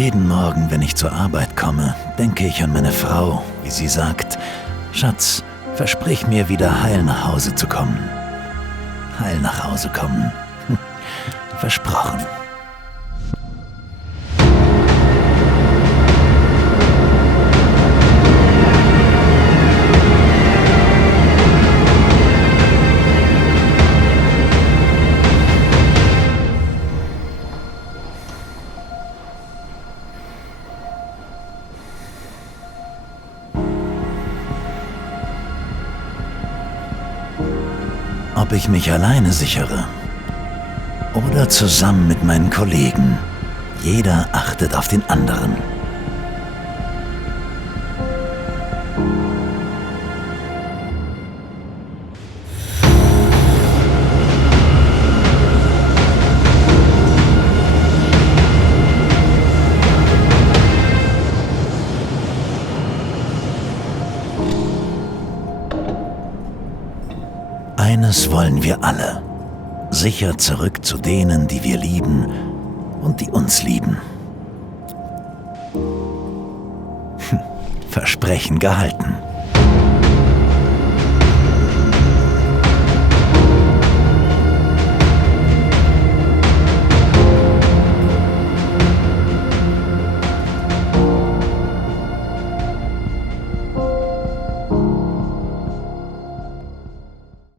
Morgen, wenn ich zur Arbeit komme, denke ich an meine Frau, wie sie sagt, Schatz, versprich mir wieder heil nach Hause zu kommen. Heil nach Hause kommen. Versprochen. Ob ich mich alleine sichere oder zusammen mit meinen Kollegen. Jeder achtet auf den anderen. Eines wollen wir alle. Sicher zurück zu denen, die wir lieben und die uns lieben. Hm, Versprechen gehalten.